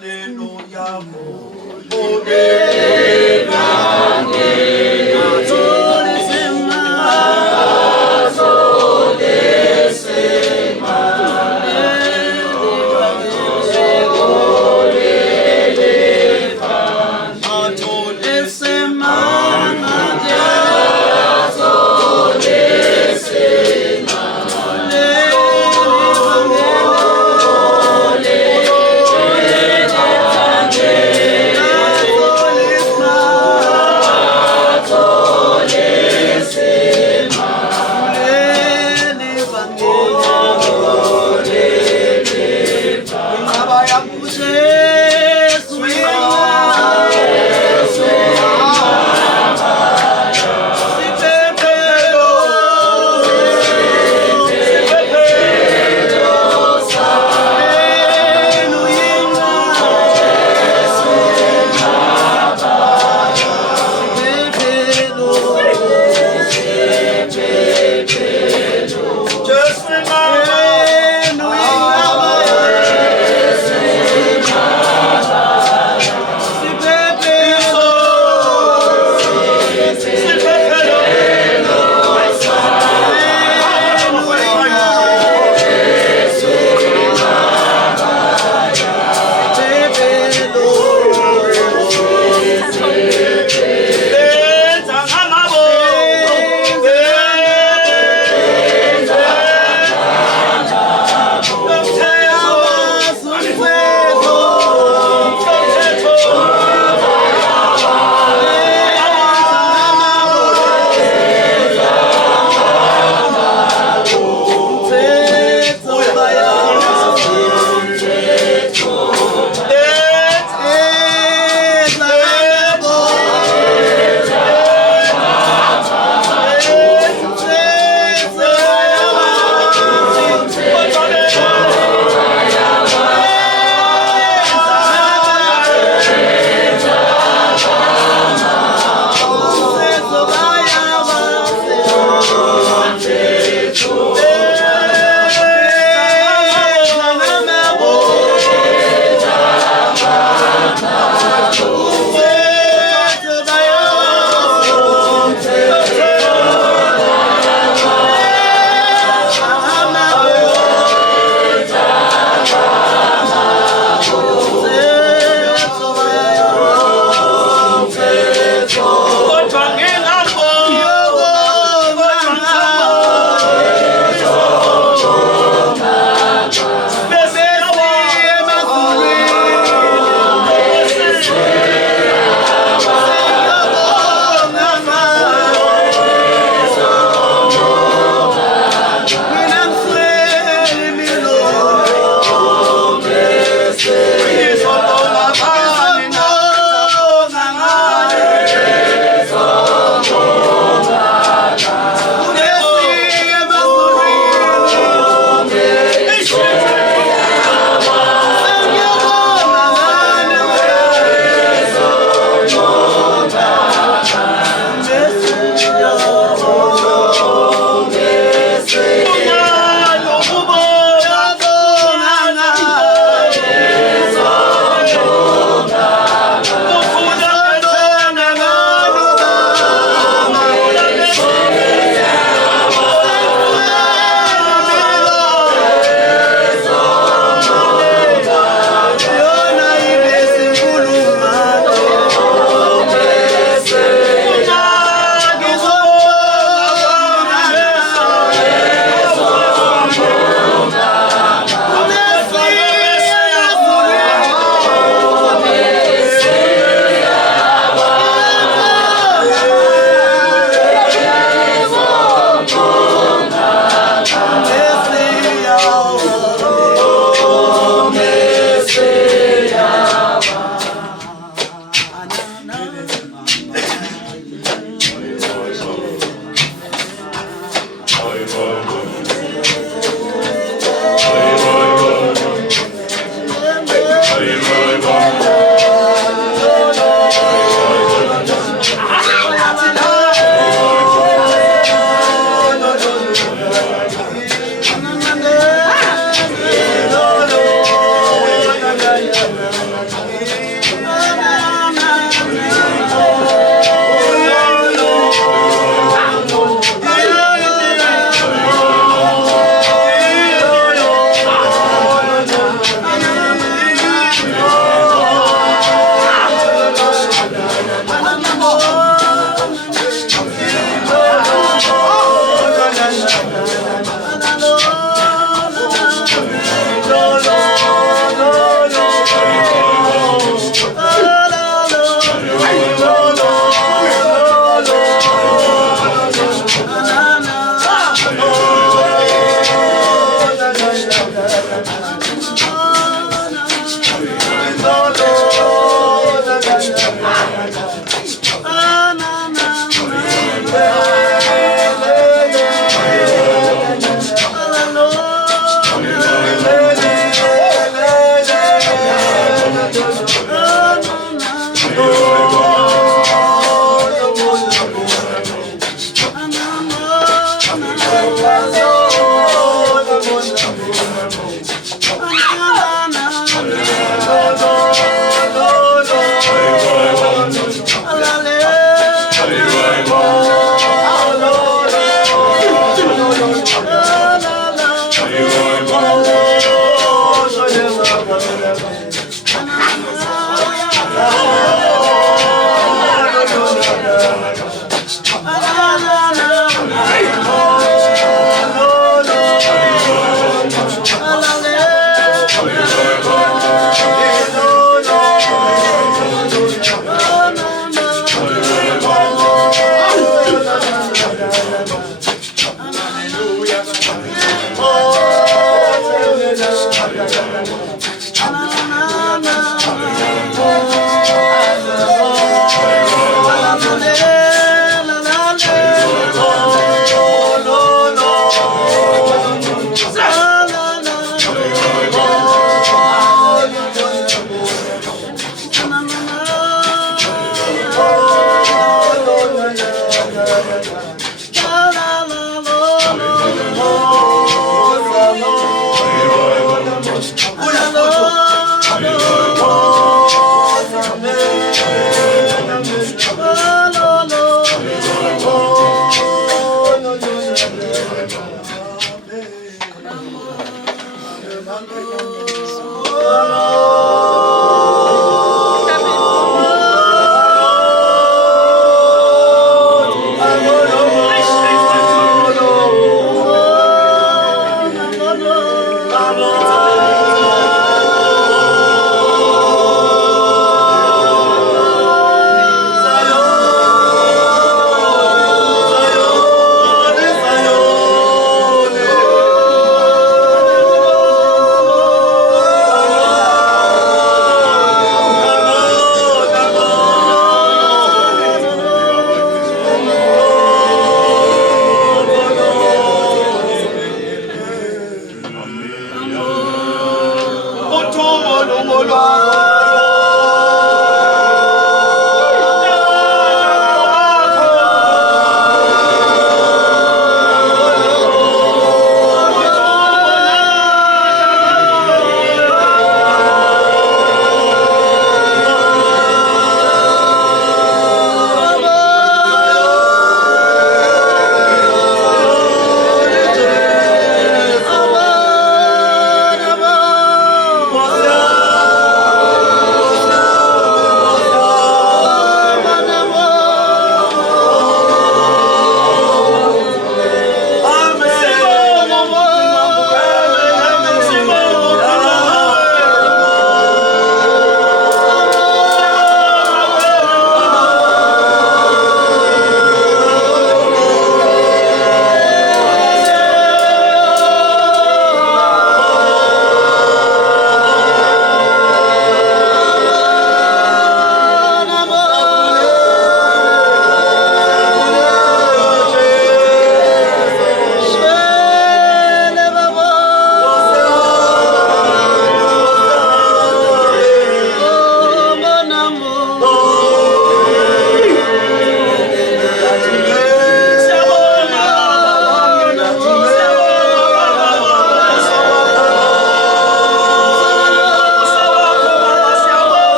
Hallelujah.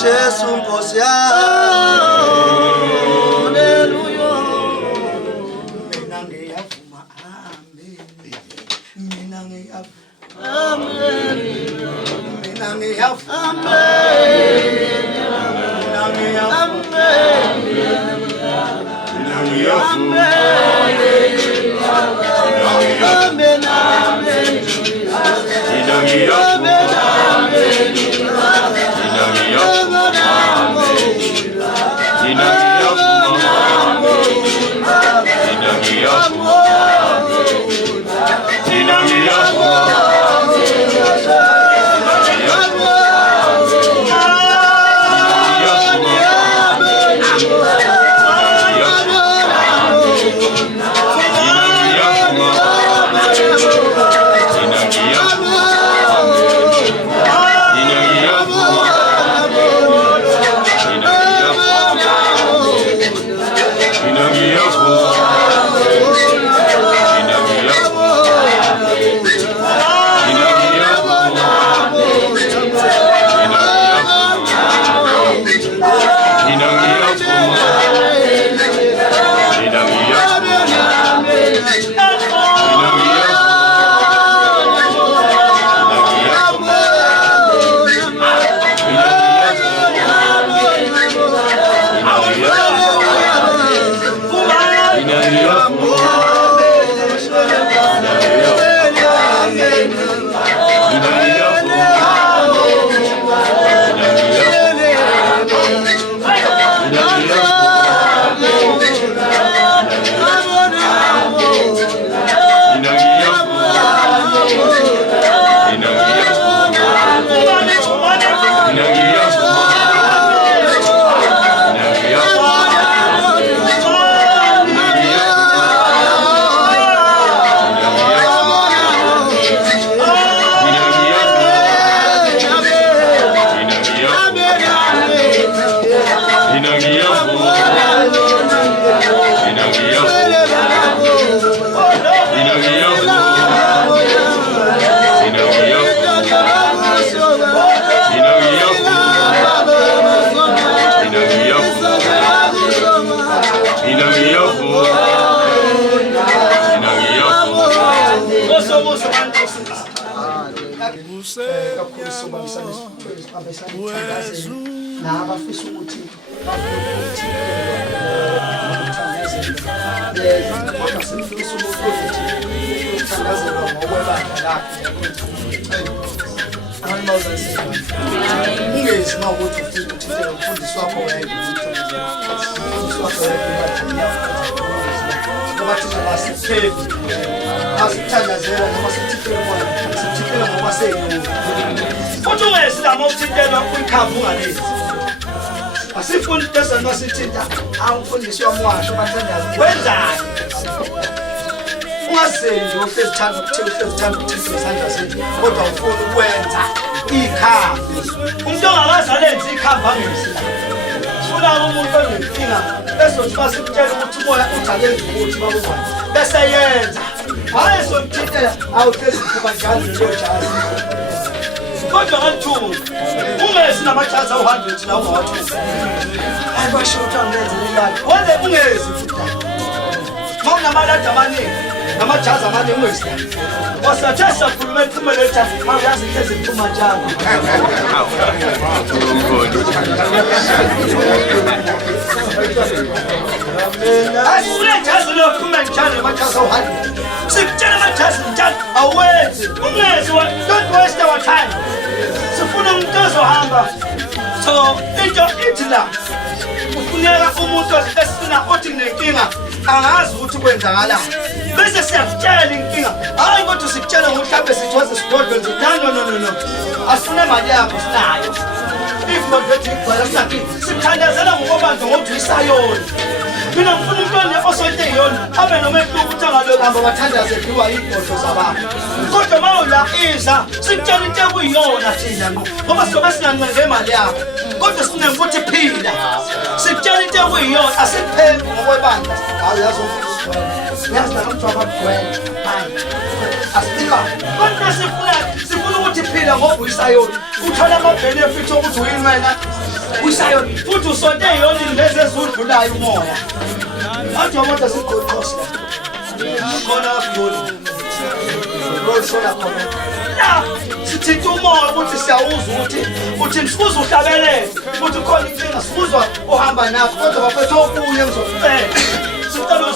Jesus,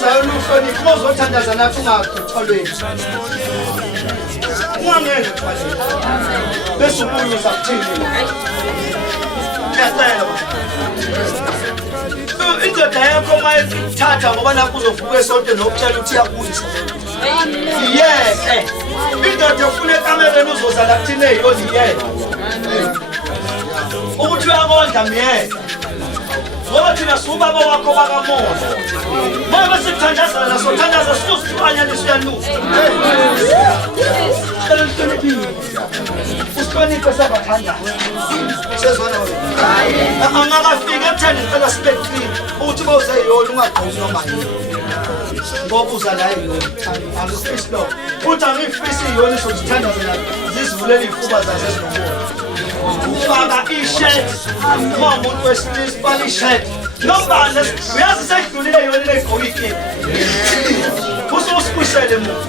uzayona uhloniphe mozothandaza nathi ungakutholweni ungangeke kufanele bese ubuye uzakuthini ngiyacela indoda yakho mayithatha ngoba nakho uzovuka esonto nokutshela ukuthi iyakuyisa yeke indoda ufuna ekamereni uzozala kuthini eyiyona yeke ukuthi uyakondla myeke ngoba thina siubaba wakho bakamoya ngoba sikuthandazana nasothandaza sikusihlanyanisa uyanuka usihloniphe sabathandaza sezona angakafika ekutheni ngicela sibe clean ukuthi bawuzeyiyona ungagqozi noma yini ngoba uza la angifisi lo futhi angifisi iyona isozithandazela zizivulela iy'fuba zazezinomona ufaka i-shirt uma umuntu wesilisa ufaka i-shirt nobani uyazi seyidlulile yona ley'gqoka ikipa ususikhusele muntu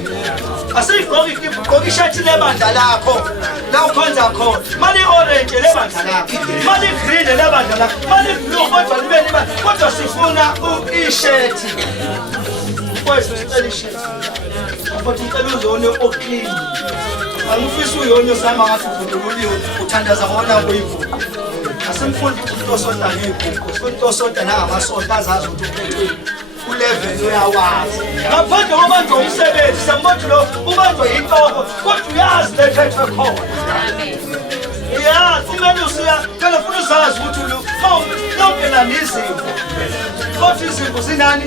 asiyigqoka ikipa ugqoka i-shirt lebandla lakho la ukhonza khona mali i-orange lebandla lakho mali i-green lebandla lakho mali i-blue kodwa libe libandla kodwa sifuna i-shirt kwezi sicela i-shirt futhi ucela uzone oclean angifisi uyona osama ngathi uvululiwe uthandaza ngona kuyivuka asimfundi umuntu osonta ngey'gugu sifuna osonta nangamasonto azazi ukuthi uphethweni u-level uyawazi ngaphandle kobanjwa umsebenzi sambothi lo ubanjwa yinhloko kodwa uyazi lephethwe khona yazi kumele phela funa uzazi ukuthi longena nezimvo kodwa izimvo zinani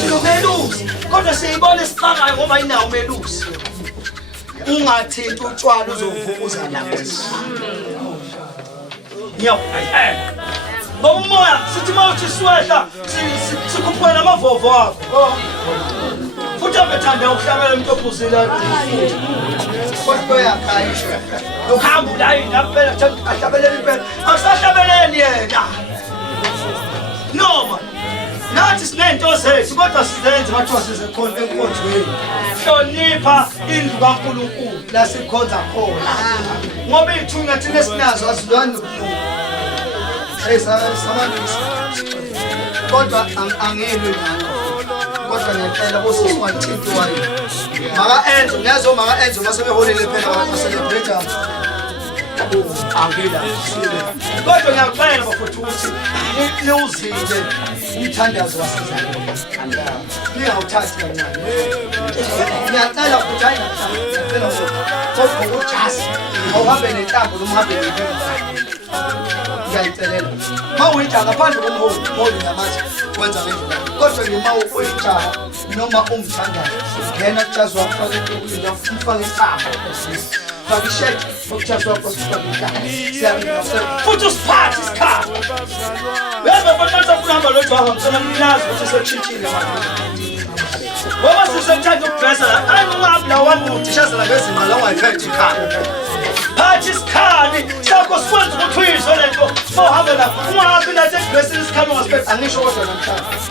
sinomelusi kodwa siyibona esifakayo ngoba inawo umelusi ungathinti utshwala uzovukuza nakuthi ngomoya sithi mawuthi siwehla sikhuphuka namavovo akho futhi abethanda ukuhlabela umuntu ophuzile kodwa uyakhayisha ukuhamba ulayini aphela ahlabelela impela akusahlabeleni yena noma nathi sinento zethu kodwa sizenze bathiwa sizekhona enkonzweni hlonipha indlu kaNkulunkulu la sikhonza khona ngoba ithunya thina esinazo azilwani nokunuka kodwa angilwi ngalo kodwa ngiyacela bosisi wanthinti wayo maka-enzo ngiyazi omaka-enzo masebeholile phela baselebreta angila kodwa ngiyacela bafuthu ukuthi niwuzile umthandazo wasezalweni ningawuthathi kancane ngiyacela ukuthi hayi ngiyacela kodwa ngokujazi awuhambe nentambo noma uhambe ngiyayicelela ma uyitsha ngaphandle komholi namathi wenza ngendlela kodwa nima uyijaha noma umthandazo ngena kujazi wakho ufake equlwini ufake intambo faka isheti okujazi wakho sifake intambo futhi usiphathe isikhathi uyazi bafanele safunahamba lo jaha ngisona mnazi ukuthi sekutshintshile ngoba sisekuthanda ukudresa la ayingabula wami utishazela ngezimali ongayiphethe ikhaya phathi isikhali sakho sikwenza ukuthi uyizwe lento mawuhambe la ungahambi nathi ekudresini isikhali ungasiphethe angisho kodwa namhlanje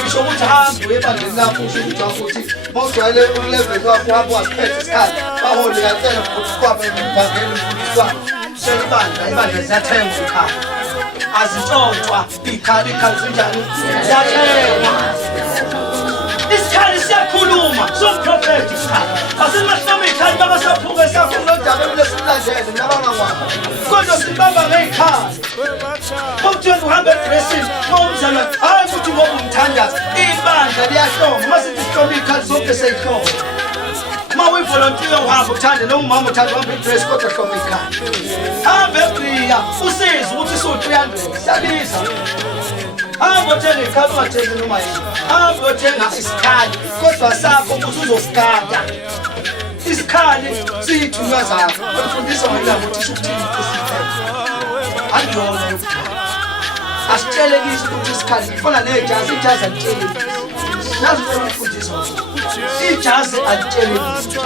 ngisho ukuthi hambe uye ebandleni lakho usho ukuthi wafuthi mawugcwele ulevel wakho uhambe ungasiphethe isikhali baholi ngiyacela futhi sikwaphe evangeli mfundiswano ibandla ziyathengwa ikhaya azintshontshwa ikhali zinjani ziyathengwa isikhali siyakhuluma somprofethi isikhali asimahloma ikhali baba saphuka esakhula odaba ekulesilandele nabangangwabo kodwa sibamba ngey'khali okuthiweni uhambe edresini mawumzalwane hayi ukuthi ngoba umthandaza ibandla liyahloma uma sithi sihloma iy'khali zonke seyihloma uma uyivolontiya uhamba uthande noma umama uthanda uhambe idresi kodwa hloma ikhali hambe ebriya usize ukuthi isu-300 siyabiza hambe othenga ikhali ungathengi noma yini hambe othenga isikhali kodwa sakho ukuthi uzosigada isikhali siyithunywa zakho befundisa ngayilanga ukuthi isho ukuthini isithethe angiyona yokugada asitshelekise ukuthi isikhali kufana nejazi ijazi alitshelekisi nazi ukufundisa ijazi alitshelekisi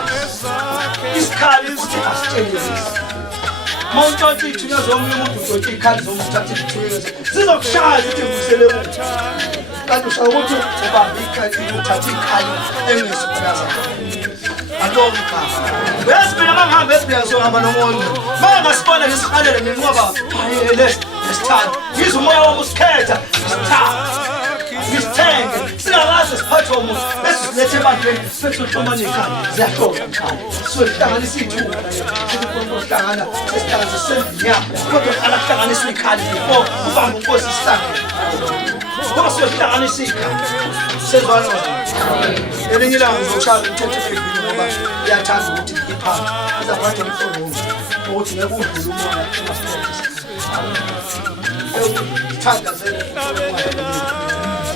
isikhali futhi asitshelekisi mawuntshontsha iy'thunywa zomunye umuntu untshontsha iy'khali zomunye uthatha izithunywa zizokushaya zithi ngibuyisele emuva kanti ushaye ukuthi ubambe ikhali uthatha iy'khali engezipulaza alonga igama uyazi mina uma ngihambe ebriya ngizohamba nomonye uma ngasibona ngisiphalele nginqoba nesithando ngize umoya wami usikhetha isithando ngisithenge singakaze Thomo esilethe ebantwini sekuthoma nekhaya ziyahlola ekhaya sohlanganisa ithuba ukuhlangana sesihlangana sendiyapha kodwa alahlanganisa ikhali before ubamba unkosi isihlangane ngoba siyohlanganisa ikhaya sezwana elinye ilanga ngizoshaya umthetho ebhekile ngoba iyathanda ukuthi iphambe izaphatha umhlobo ukuthi ngeke udlule umoya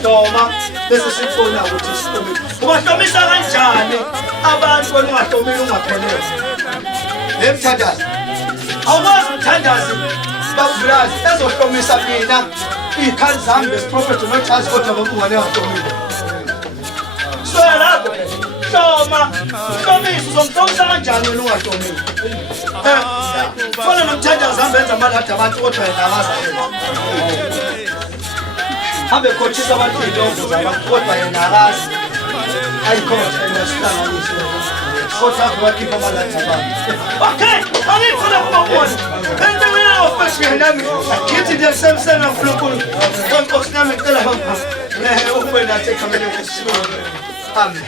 Toma, bese sifuna ukuthi sihlomile. Ungahlomisa kanjani abantu wena ungahlomile ungaphelele? Emthandazi. Awukwazi umthandazi babulazi ezohlomisa mina ikhali zami besiprofethi nochazi kodwa babungane ngahlomile. So lapho Toma, hlomisa uzomhlomisa kanjani wena ungahlomile? Fona nomthandazi ambenza amalada abantu kodwa yena akazayo. Habe khothisa abantu idongo zabantu kodwa yena akazi ayikhotha enesihlanganiso kodwa wakhipha amalada abantu. Okay, angifuna ukubona into mina ofashini nami ngithi nje semsena uNkulunkulu konke nami ngicela baba ube nathi ekamele ngesimo. Amen.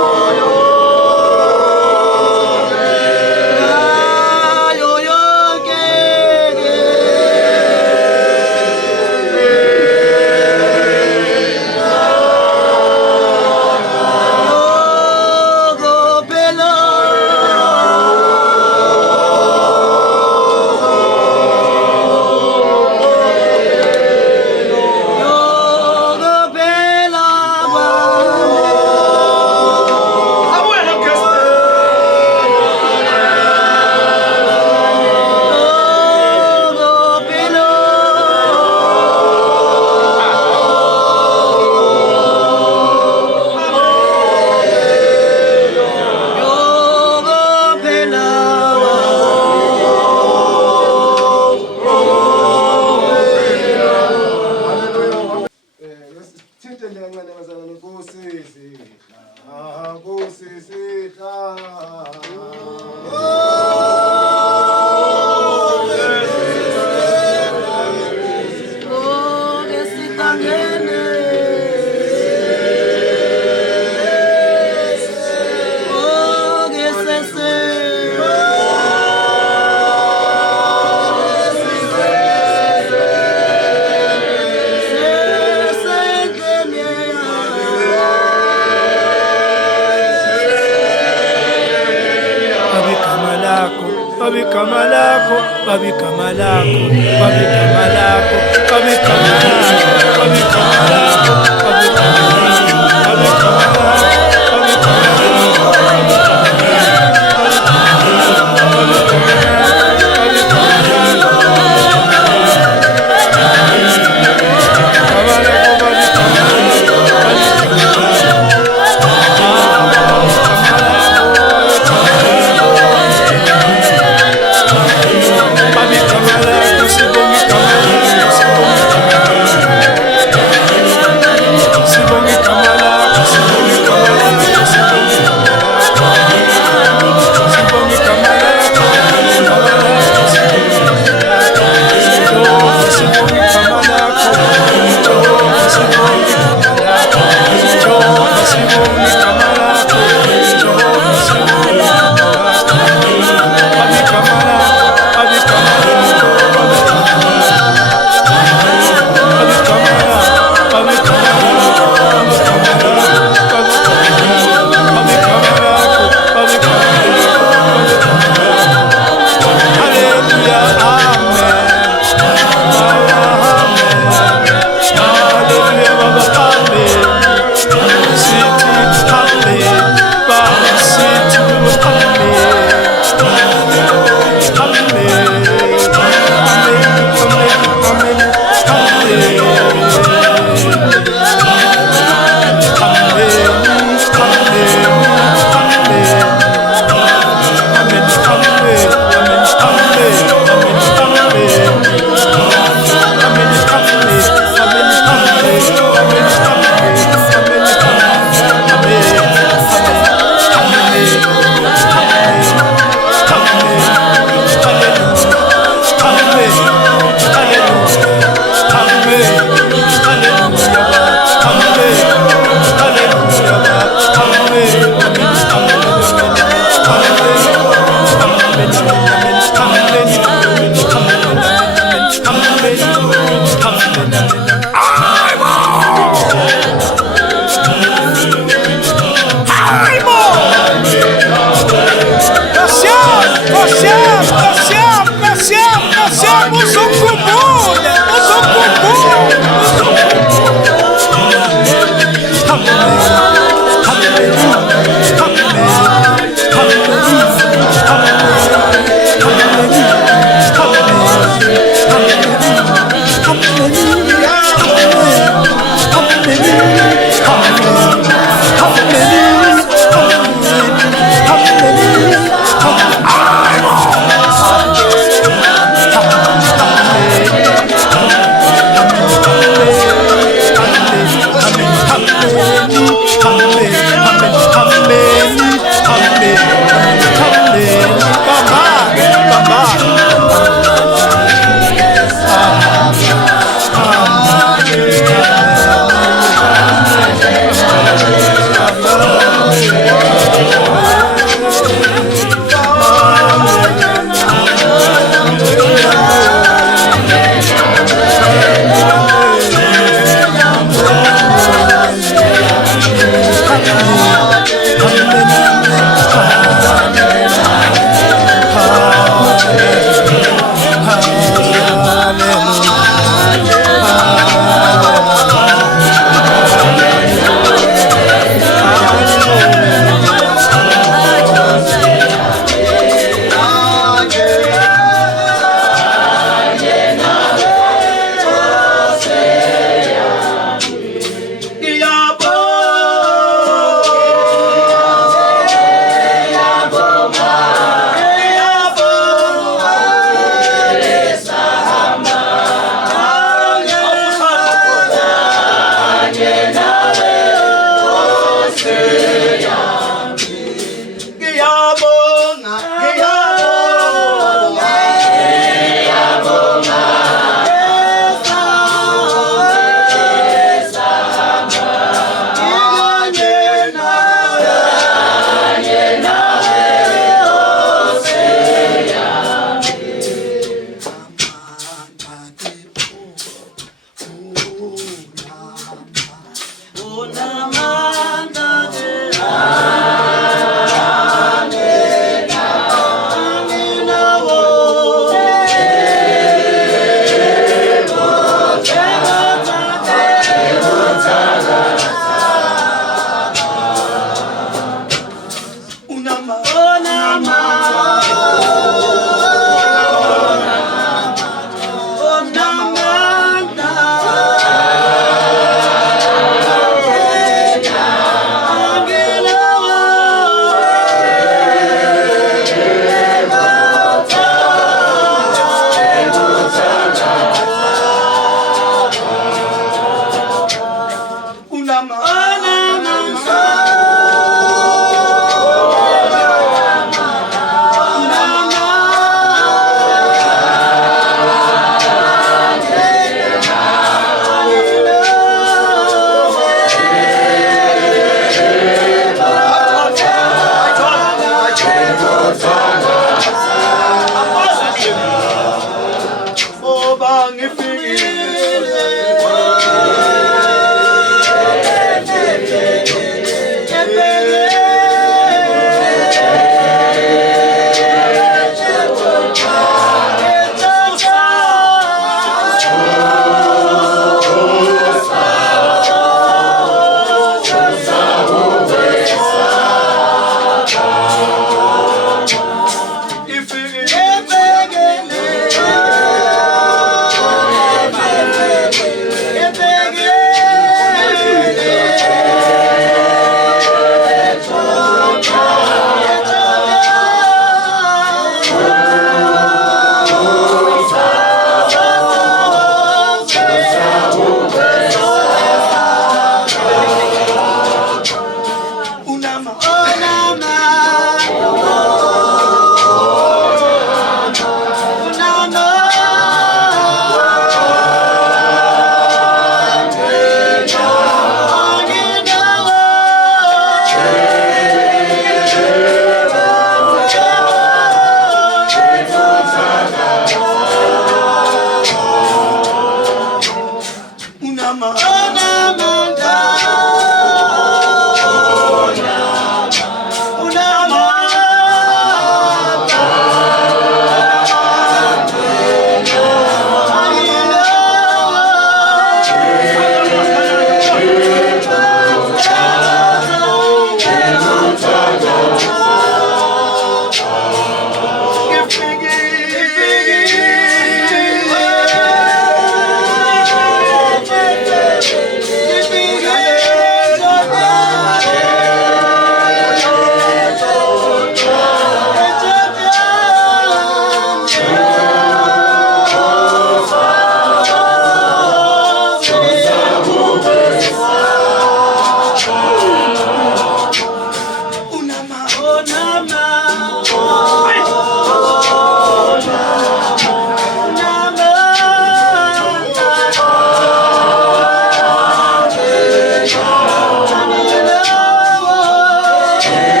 예.